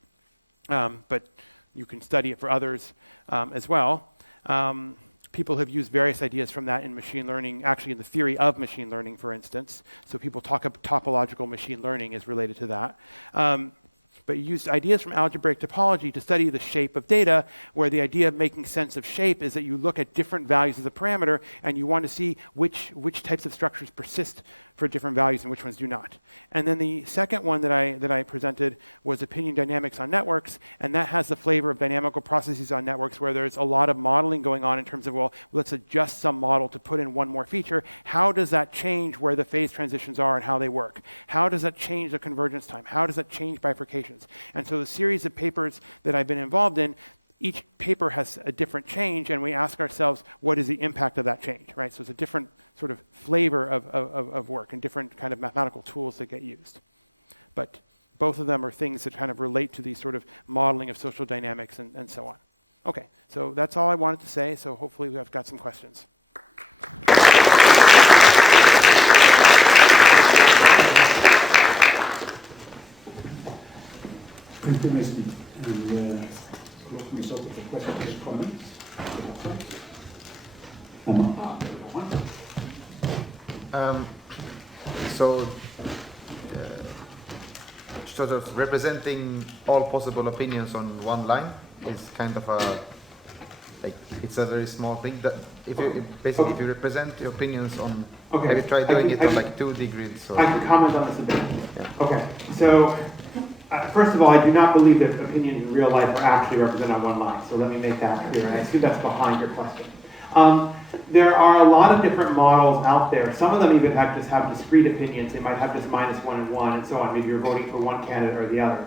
but you can study it for others as well. People have used various ideas from that in machine learning, actually in the theory of machine learning, for instance. So people talk about topological machine learning is related to that. But you use ideas from algebraic topology to study the shape of data, where the idea of making sense of shape is that you look at different values of the parameter and you want to see which types of structures persist for different values and which ones do not. And then the second one that I presented was opinion dynamics on networks, and that has the flavor of dynamical processes on networks, where there's a lot of modeling going on in terms of, well, let's adjust some model to put in one more feature. How does that change where the phase transitions are and how they work? How does that change the convergence time? How does that change bifurcations? And so the series of papers that I've been involved in, each paper has a different change, and we ask ourselves, what is the impact of that change, right? So it's a different sort of flavor of work and different kind of mathematical tools that get used. But both of them are things that kind of relate to these sort of modeling of social dynamics and so on. Okay, so that's all I wanted to say, so hopefully we've got some questions. Thank you, Mr. And let me start with the questions and comments. So, sort of representing all possible opinions on one line is kind of it's a very small thing. That if you represent your opinions on, have you tried doing it on like 2D grids? Or? I can comment on this a bit. Yeah. Okay, so first of all, I do not believe that opinions in real life are actually represented on one line. So let me make that clear, and I assume that's behind your question. There are a lot of different models out there. Some of them even just have discrete opinions. They might have just -1 and 1 and so on. Maybe you're voting for one candidate or the other.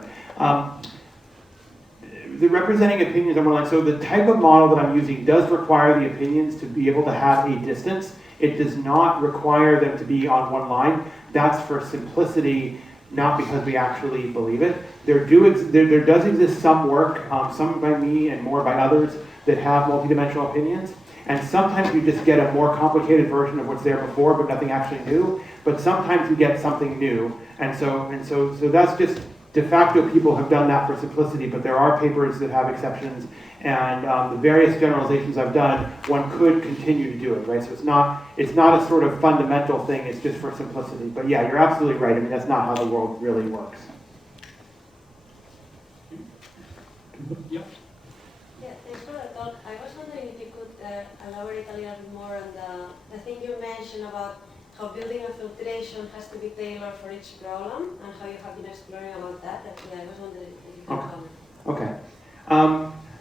The representing opinions on one line. So the type of model that I'm using does require the opinions to be able to have a distance. It does not require them to be on one line. That's for simplicity, not because we actually believe it. There does exist some work, some by me and more by others, that have multidimensional opinions. And sometimes you just get a more complicated version of what's there before, but nothing actually new. But sometimes you get something new. And so that's just de facto people have done that for simplicity, but there are papers that have exceptions. And the various generalizations I've done, one could continue to do it, right? So it's not a sort of fundamental thing, it's just for simplicity. But yeah, you're absolutely right. I mean, that's not how the world really works. Yep. Yeah, thanks for the talk. I was wondering if you could elaborate a little bit more on the thing you mentioned about how building a filtration has to be tailored for each problem, and how you have been exploring about that. Actually, I was wondering if you could comment. Okay.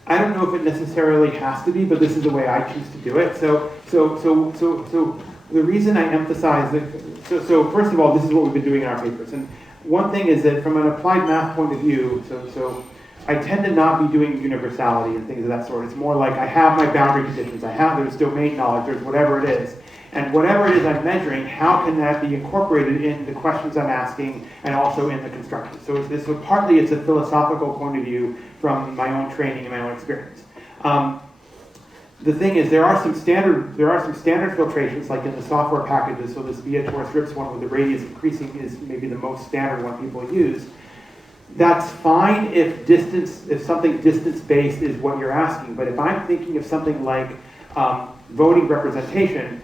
I don't know if it necessarily has to be, but this is the way I choose to do it. So the reason I emphasize that, so first of all, this is what we've been doing in our papers. And one thing is that from an applied math point of view, so I tend to not be doing universality and things of that sort. It's more like I have my boundary conditions, there's domain knowledge, there's whatever it is. And whatever it is I'm measuring, how can that be incorporated in the questions I'm asking and also in the construction? So partly it's a philosophical point of view from my own training and my own experience. The thing is, there are some standard filtrations, like in the software packages. So this Viator strips one with the radius increasing is maybe the most standard one people use. That's fine if something distance-based is what you're asking. But if I'm thinking of something like voting representation,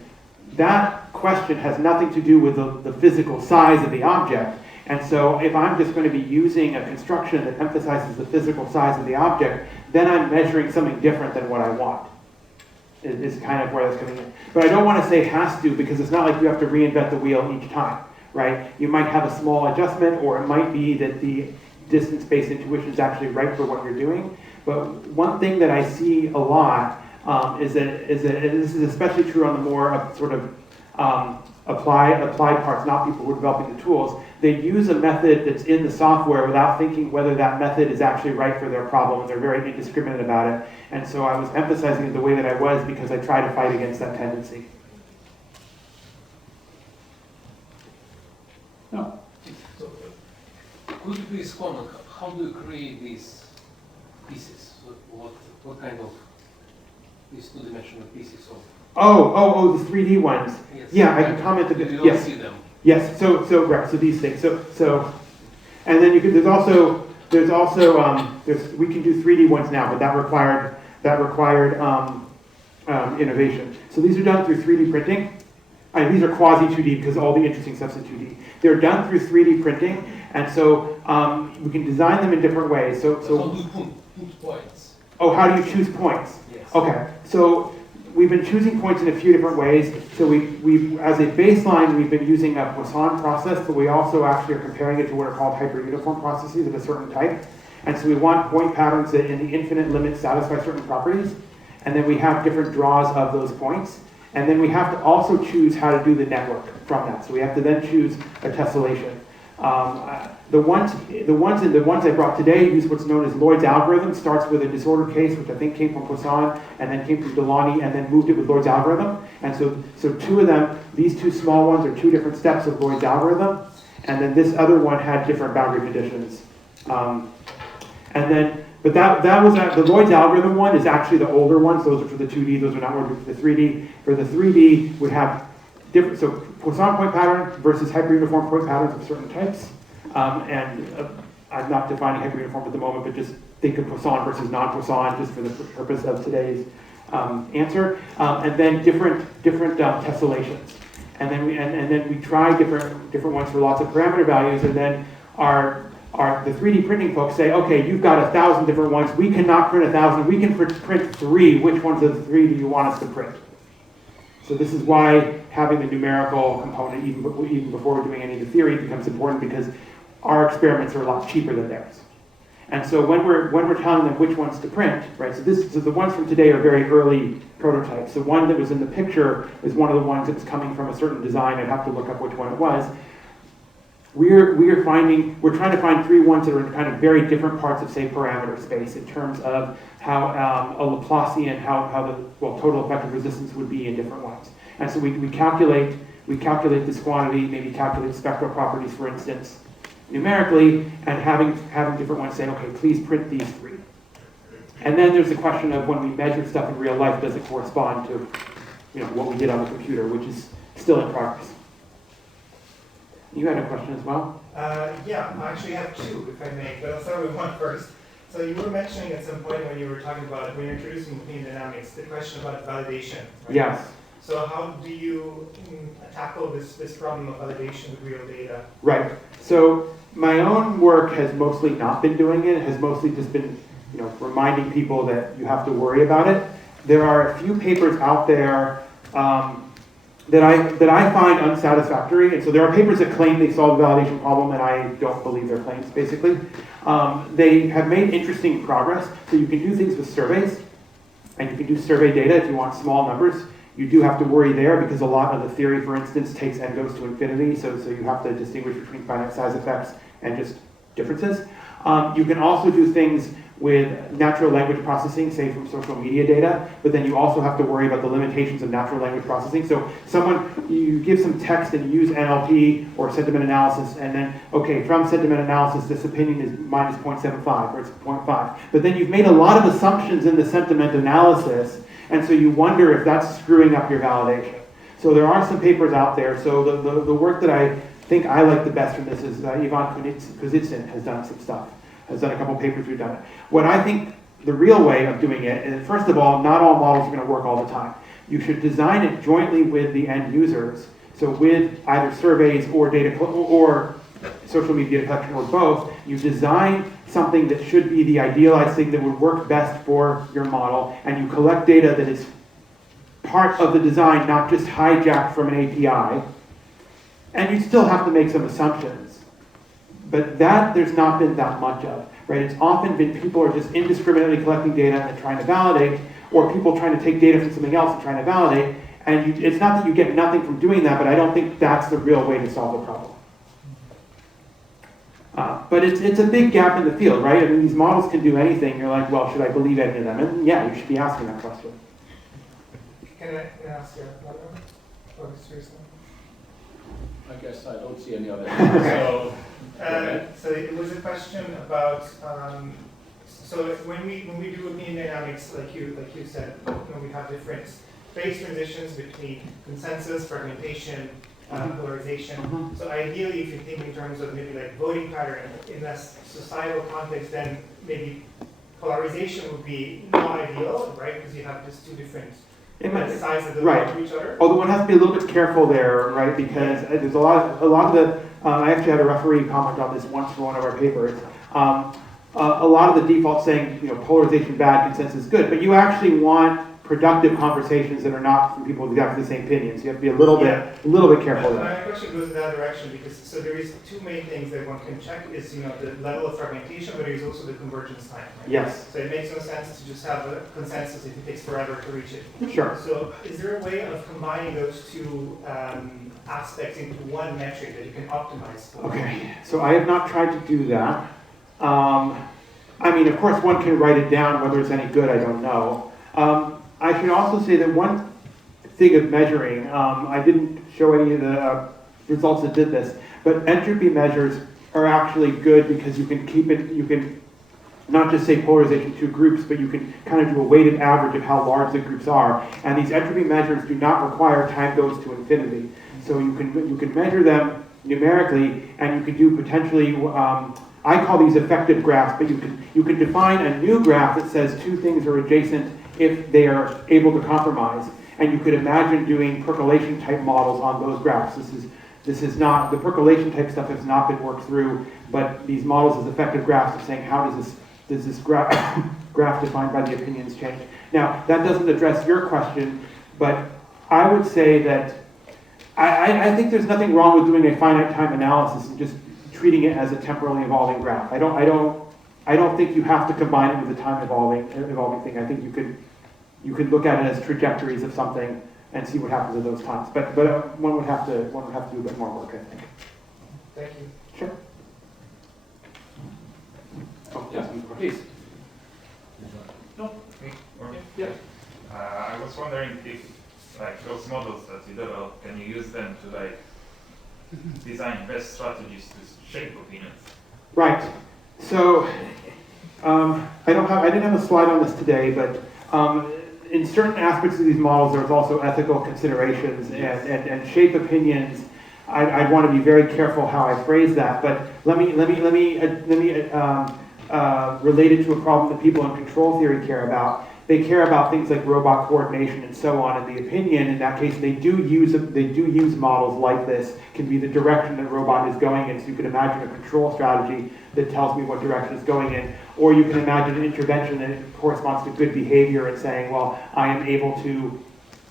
that question has nothing to do with the physical size of the object. And so if I'm just going to be using a construction that emphasizes the physical size of the object, then I'm measuring something different than what I want, is kind of where that's coming in. But I don't want to say has to, because it's not like you have to reinvent the wheel each time, right? You might have a small adjustment, or it might be that the distance-based intuition is actually right for what you're doing. But one thing that I see a lot is that, and this is especially true on the more sort of applied parts, not people who are developing the tools, they use a method that's in the software without thinking whether that method is actually right for their problem, and they're very indiscriminate about it. And so I was emphasizing it the way that I was because I try to fight against that tendency. Could you please comment, how do you create these pieces? What kind of these two-dimensional pieces of? Oh, the 3D ones. Yes. Yeah, I can comment a You bit. don't Yes. see them. Yes, so right, so these things. So and then you can, there's also we can do 3D ones now, but that required innovation. So these are done through 3D printing. And these are quasi 2D because all the interesting stuff's in 2D. They're done through 3D printing, and so we can design them in different ways. But how do you put points? Oh, how do you choose points? Yes. Okay, so we've been choosing points in a few different ways. So we as a baseline, we've been using a Poisson process, but we also actually are comparing it to what are called hyperuniform processes of a certain type. And so we want point patterns that in the infinite limit satisfy certain properties. And then we have different draws of those points. And then we have to also choose how to do the network from that. So we have to then choose a tessellation. The ones I brought today use what's known as Lloyd's algorithm. Starts with a disordered case, which I think came from Poisson, and then came from Delaunay, and then moved it with Lloyd's algorithm. And so two of them, these two small ones are two different steps of Lloyd's algorithm, and then this other one had different boundary conditions. But that was the Lloyd's algorithm one is actually the older ones. Those are for the 2D. Those are not working for the 3D. For the 3D, we have different. So Poisson point pattern versus hyperuniform point patterns of certain types. I'm not defining hyperuniform at the moment, but just think of Poisson versus non-Poisson, just for the purpose of today's answer. And then different tessellations. And then we try different ones for lots of parameter values, and then the 3D printing folks say, okay, you've got 1,000 different ones. We cannot print 1,000. We can print 3. Which ones of the 3 do you want us to print? So this is why having the numerical component, even before we're doing any of the theory, becomes important, because our experiments are a lot cheaper than theirs. And so when we're telling them which ones to print, right? So the ones from today are very early prototypes. The one that was in the picture is one of the ones that was coming from a certain design. I'd have to look up which one it was. We're trying to find 3 ones that are in kind of very different parts of, say, parameter space in terms of how a Laplacian, how the total effective resistance would be in different ones. And so we calculate this quantity, maybe calculate spectral properties, for instance, numerically, and having different ones saying, okay, please print these 3. And then there's the question of when we measure stuff in real life, does it correspond to what we did on the computer, which is still in progress. You had a question as well? Yeah, I actually have 2, if I may, but I'll start with one first. So you were mentioning at some point when you were talking about, when you're introducing opinion dynamics, the question about validation. Right? Yes. So how do you tackle this problem of validation with real data? Right. So my own work has mostly not been doing it. It has mostly just been, reminding people that you have to worry about it. There are a few papers out there that I find unsatisfactory, and so there are papers that claim they solve the validation problem, and I don't believe their claims, basically. They have made interesting progress, so you can do things with surveys, and you can do survey data if you want small numbers. You do have to worry there, because a lot of the theory, for instance, takes n goes to infinity, so you have to distinguish between finite size effects and just differences. You can also do things with natural language processing, say from social media data, but then you also have to worry about the limitations of natural language processing. So you give some text and you use NLP or sentiment analysis, and then, okay, from sentiment analysis, this opinion is minus 0.75 or it's 0.5. But then you've made a lot of assumptions in the sentiment analysis, and so you wonder if that's screwing up your validation. So there are some papers out there. So the work that I think I like the best from this is Ivan Kozitsyn has done some stuff. Has done a couple papers, we've done it. What I think the real way of doing it, and first of all, not all models are going to work all the time. You should design it jointly with the end users, so with either surveys or data or social media data collection or both. You design something that should be the idealized thing that would work best for your model, and you collect data that is part of the design, not just hijacked from an API. And you still have to make some assumptions. But that there's not been that much of, right? It's often been people are just indiscriminately collecting data and trying to validate, or people trying to take data from something else and trying to validate. And it's not that you get nothing from doing that, but I don't think that's the real way to solve the problem. But it's a big gap in the field, right? I mean, these models can do anything. You're like, well, should I believe any of them? And yeah, you should be asking that question. Can I ask you another one? I guess I don't see any other. So, So it was a question about, so when we do opinion dynamics, like you said, we have different phase transitions between consensus, fragmentation, polarization. So ideally, if you think in terms of maybe like voting pattern in a societal context, then maybe polarization would be not ideal, right? Because you have just two different sides of the vote to each other. Although one has to be a little bit careful there, right? Because there's a lot of the. I actually had a referee comment on this once for one of our papers. A lot of the default saying, polarization bad, consensus good, but you actually want productive conversations that are not from people with exactly the same opinions. You have to be a little bit careful there. My question goes in that direction because so there is two main things that one can check is the level of fragmentation, but there is also the convergence time. Right? Yes. So it makes no sense to just have a consensus if it takes forever to reach it. Sure. So is there a way of combining those two aspects into one metric that you can optimize for? Okay. So I have not tried to do that. I mean, of course, one can write it down. Whether it's any good, I don't know. I should also say that one thing of measuring, I didn't show any of the results that did this, but entropy measures are actually good because you can keep it, you can not just say polarization to groups, but you can kind of do a weighted average of how large the groups are. And these entropy measures do not require time goes to infinity. So you can measure them numerically, and you can do potentially, I call these effective graphs, but you can define a new graph that says two things are adjacent if they are able to compromise. And you could imagine doing percolation type models on those graphs. This is not, the percolation type stuff has not been worked through, but these models as effective graphs are saying how does this graph defined by the opinions change. Now, that doesn't address your question, but I would say that I think there's nothing wrong with doing a finite time analysis and just treating it as a temporally evolving graph. I don't think you have to combine it with a time evolving thing. I think you could look at it as trajectories of something and see what happens at those times. But one would have to do a bit more work, I think. Thank you. Sure. oh, yes, please. No. Okay. Yeah. I was wondering if, like, those models that you develop, can you use them to design best strategies to shape opinions? Right. So I didn't have a slide on this today, but in certain aspects of these models, there's also ethical considerations and shape opinions. I want to be very careful how I phrase that, but let me relate it to a problem that people in control theory care about. They care about things like robot coordination and so on. And the opinion, in that case, they do use models like this, can be the direction that robot is going in. So you can imagine a control strategy that tells me what direction it's going in. Or you can imagine an intervention that corresponds to good behavior and saying, well, I am able to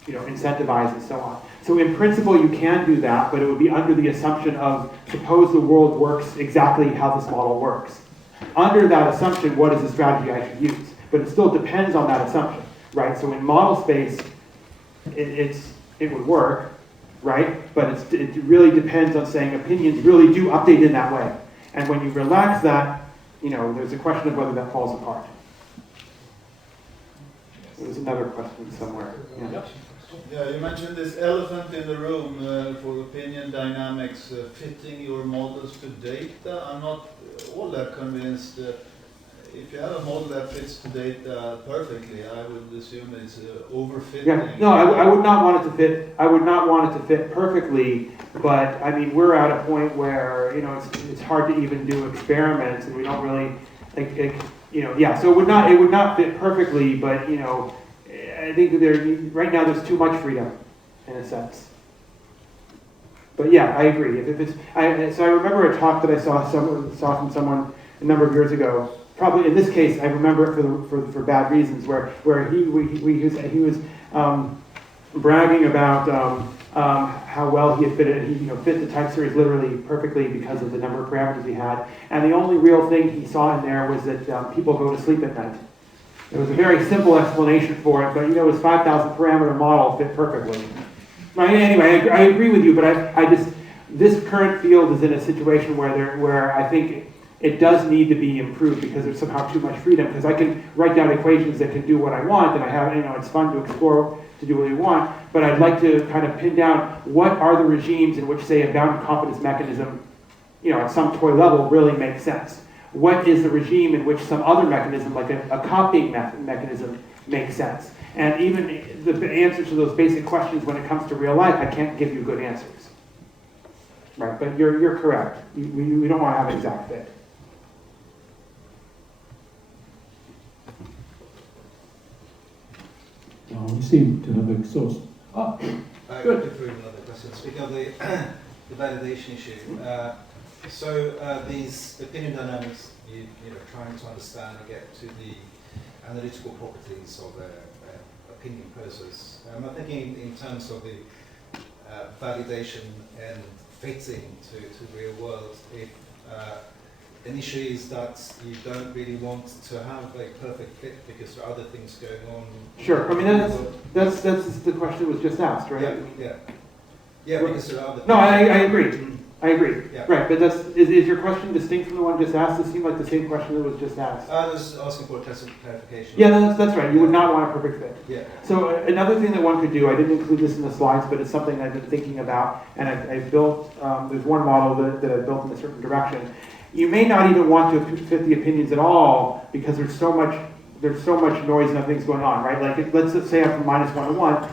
incentivize and so on. So in principle, you can do that, but it would be under the assumption of, suppose the world works exactly how this model works. Under that assumption, what is the strategy I should use? But it still depends on that assumption, right? So in model space, it would work, right? But it really depends on saying opinions really do update in that way. And when you relax that, there's a question of whether that falls apart. There was another question somewhere. Yeah. Yeah, you mentioned this elephant in the room for opinion dynamics fitting your models to data. I'm not all that convinced. If you have a model that fits the data perfectly, I would assume it's overfitting. Yeah, no, I would not want it to fit. I would not want it to fit perfectly. But I mean, we're at a point where it's hard to even do experiments, and we don't really yeah. So it would not fit perfectly. But I think that right now there's too much freedom, in a sense. But yeah, I agree. So I remember a talk that I saw from someone a number of years ago. Probably in this case, I remember it for bad reasons, where he was bragging about how well he had fit it. He fit the time series literally perfectly because of the number of parameters he had. And the only real thing he saw in there was that people go to sleep at night. There was a very simple explanation for it, but his 5,000 parameter model fit perfectly. Right? Anyway, I agree with you, but this current field is in a situation where I think it does need to be improved because there's somehow too much freedom. Because I can write down equations that can do what I want, and I have, it's fun to explore to do what we want, but I'd like to kind of pin down what are the regimes in which, say, a bounded confidence mechanism, at some toy level really makes sense. What is the regime in which some other mechanism, like a copying mechanism, makes sense? And even the answers to those basic questions when it comes to real life, I can't give you good answers. Right, but you're correct. We don't want to have an exact fit. Now we seem to have exhausted. Good. Speaking of the validation issue, these opinion dynamics, you're trying to understand and get to the analytical properties of the opinion process. I'm thinking in terms of the validation and fitting to real world. If an issue is that you don't really want to have a perfect fit because there are other things going on. Sure. I mean that's the question that was just asked, right? Yeah. Because there are other. No, I agree. I agree. Yeah. Right, but is your question distinct from the one just asked? It seemed like the same question that was just asked. I was asking for clarification. Yeah, that's right. You would not want a perfect fit. Yeah. So another thing that one could do, I didn't include this in the slides, but it's something I've been thinking about, and I built, there's one model that I built in a certain direction. You may not even want to fit the opinions at all because there's so much noise and other things going on, right? Like let's just say I'm from -1 to 1.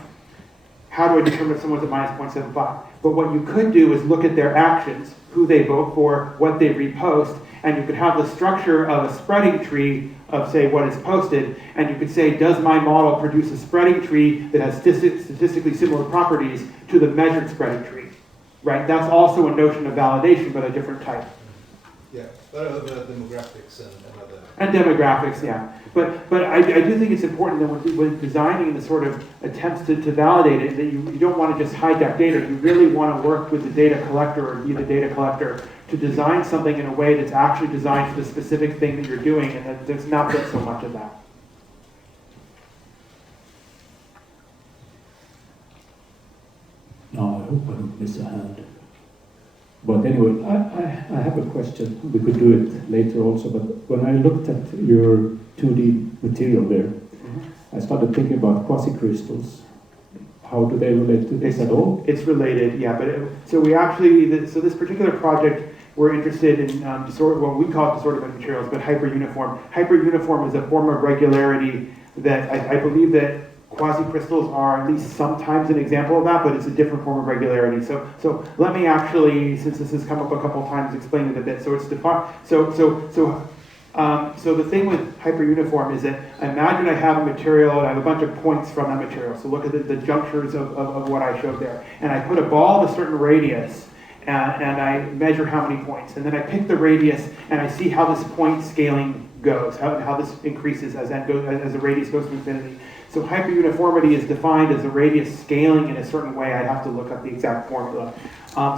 How do I determine if someone's at -0.75? But what you could do is look at their actions, who they vote for, what they repost, and you could have the structure of a spreading tree of, say, what is posted, and you could say, does my model produce a spreading tree that has statistically similar properties to the measured spreading tree, right? That's also a notion of validation, but a different type. Yeah, demographics and other. And demographics, yeah. But I do think it's important that when designing the sort of attempts to validate it, that you don't want to just hijack data. You really want to work with the data collector or be the data collector to design something in a way that's actually designed for the specific thing that you're doing, and that there's not been so much of that. No, I hope I don't miss a hand. But anyway, I have a question. We could do it later also, but when I looked at your 2D material there, I started thinking about quasi-crystals. How do they relate to this at all? It's related, yeah. So we actually, this particular project, we're interested in what we call disordered materials, but hyperuniform. Hyperuniform is a form of regularity that I believe that quasi-crystals are at least sometimes an example of that, but it's a different form of regularity. So let me actually, since this has come up a couple times, explain it a bit. So it's defined. So the thing with hyperuniform is that imagine I have a material and I have a bunch of points from that material. So look at the junctures of what I showed there. And I put a ball of a certain radius and I measure how many points. And then I pick the radius and I see how this point scaling goes, how this increases as the radius goes to infinity. So hyperuniformity is defined as a radius scaling in a certain way. I'd have to look up the exact formula.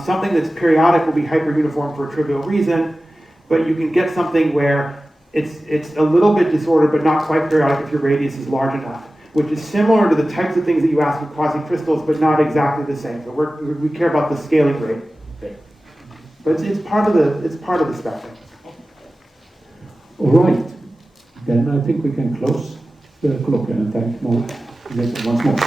Something that's periodic will be hyperuniform for a trivial reason, but you can get something where it's a little bit disordered, but not quite periodic if your radius is large enough, which is similar to the types of things that you ask for quasi-crystals, but not exactly the same. So we care about the scaling rate thing. But it's part of the spectrum. All right. Then I think we can close the colloquium and thank Mark once more.